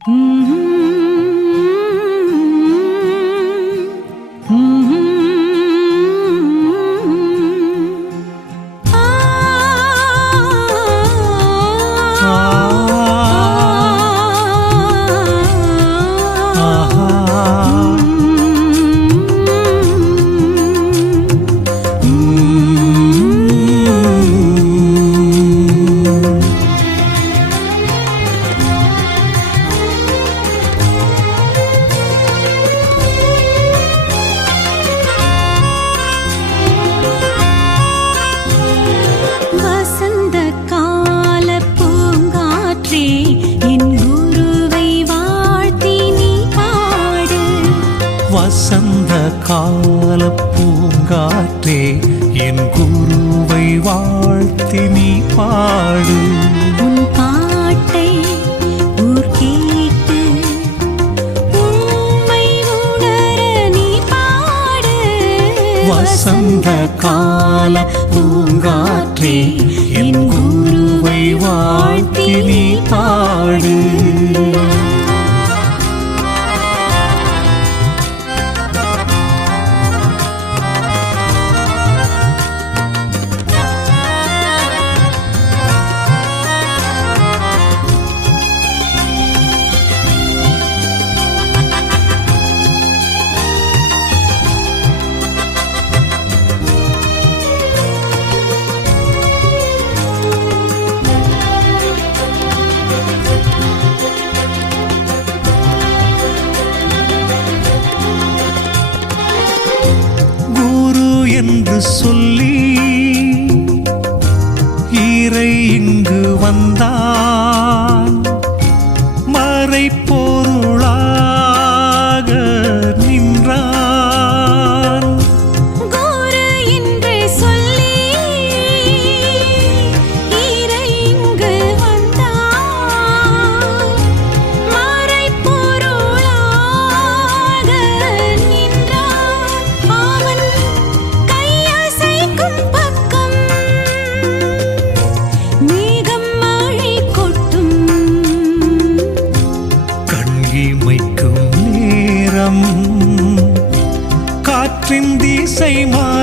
வசந்த கால பூங்காற்றே என் குருவை வாழ்த்தி நீ பாடு. உன் பாட்டை ஊர் கேட்டு உண்மை உணர நீ பாடு. வசந்த கால பூங்காற்றே என் குருவை என்று சொல்லி ஈரை இங்கு வந்தார் காற்றின் திசை மாறும்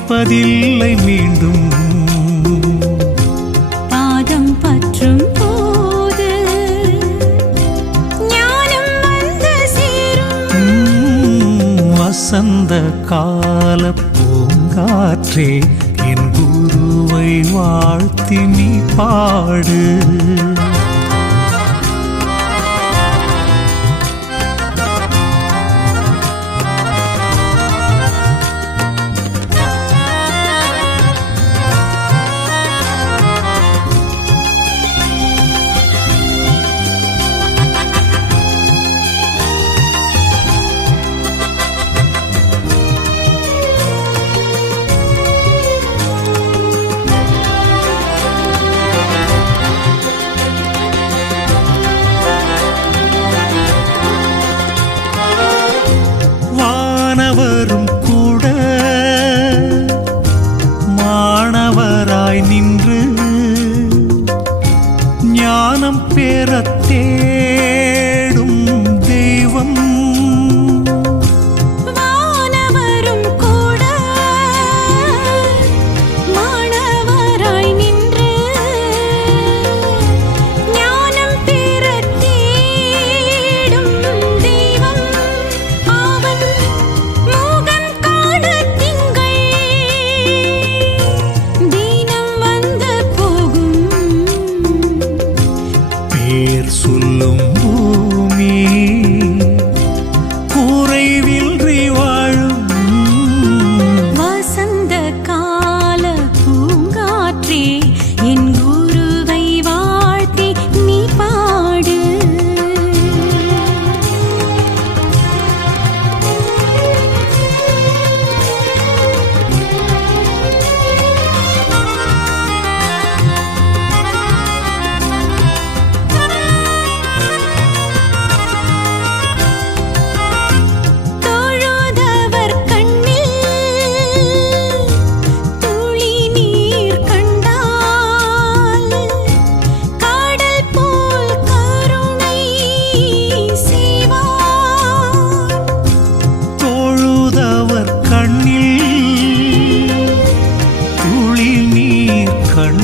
பிறப்பதில்லை மீண்டும். பாதம் பற்றும் போது வசந்த கால பூங்காற்றே என் குருவை வாழ்த்தி நீ பாடு. சொல்லும் பூமி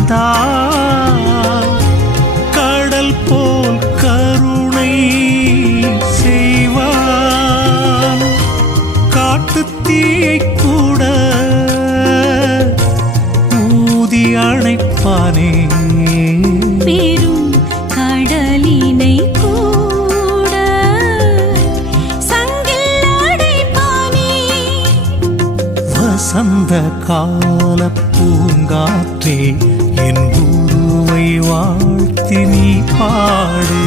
கண்டால் கடல் போல் கருணை செய்வான். காட்டுத் தீயை கூட ஊதி அணைப்பானே. பெரும் கடலினை கூட சங்கில் அடைப்பானே. வசந்த கால பூங்காற்றே என் குருவை வாழ்த்தி நீ பாடு.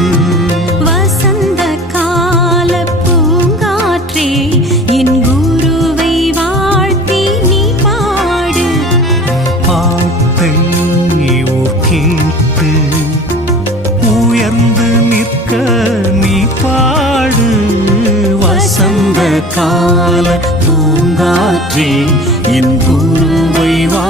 வசந்த கால பூங்காற்றே என் குருவை வாழ்த்தி நீ பாடு. பாட்டை கேட்டு உயர்ந்து நிற்க நீ பாடு. வசந்த கால பூங்காற்றே என் குருவை வா